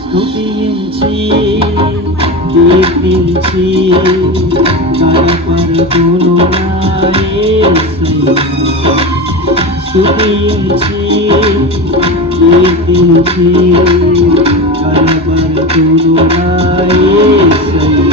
స్తుతించి కీర్తించి కనపరకును స్తుతించి కీర్తించి కనపరకును రాయేసయ్య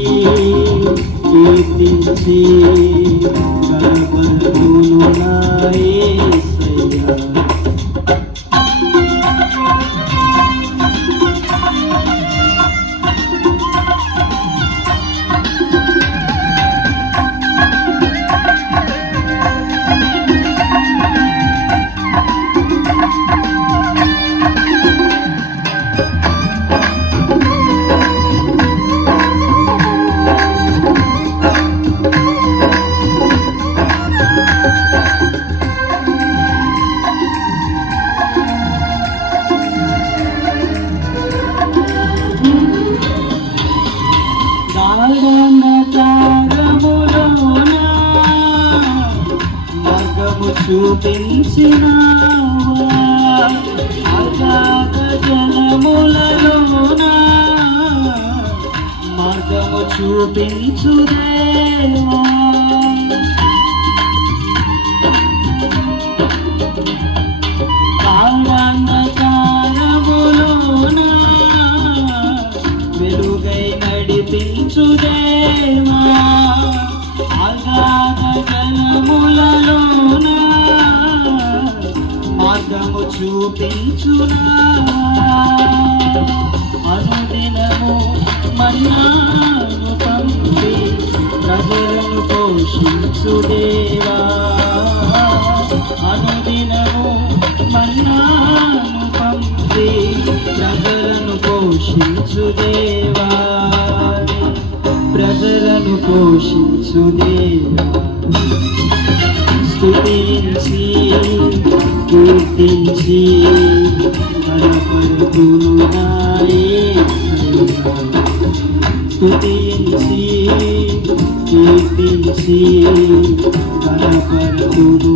యేసయ్యా స్తుతించి కీర్తించి కనపరతును నా మార్గము చూపించినావా అగాధ జలములలోన మార్గము చూపించుదేవా మార్గము చూపించునా? అనుదినము మన్నాను పంపి ప్రజలను పోషించుదేవా అనుదినము మన్నాను పంపి ప్రజలను పోషించుదేవా ప్రజలను పోషించుదేవా స్తుతించి కీర్తించి బలపరుతును నా యేసయ్యా. స్తుతించి కీర్తించి బలపరుతును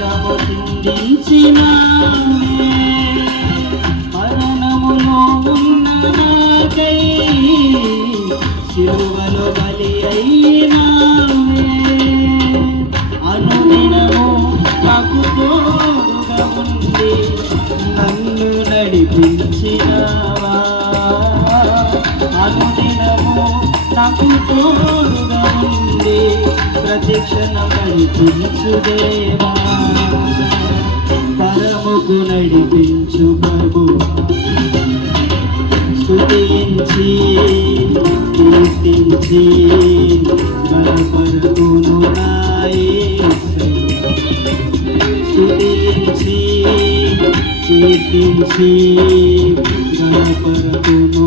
రక్తము మరణములో ఉన్న నాకై బలి అనుదినము నాకు తోడుగా నన్ను నడిపించినావా? అను నాకు తోడుగా ఉండే ప్రతిక్షణం నడిపించుదేవా పరముకు నడిపించు ప్రభు స్థుతించి కీర్తించి బలపరుతును స్థుతించి యేసయ్యా. స్తుతించి కీర్తించి గణపరతును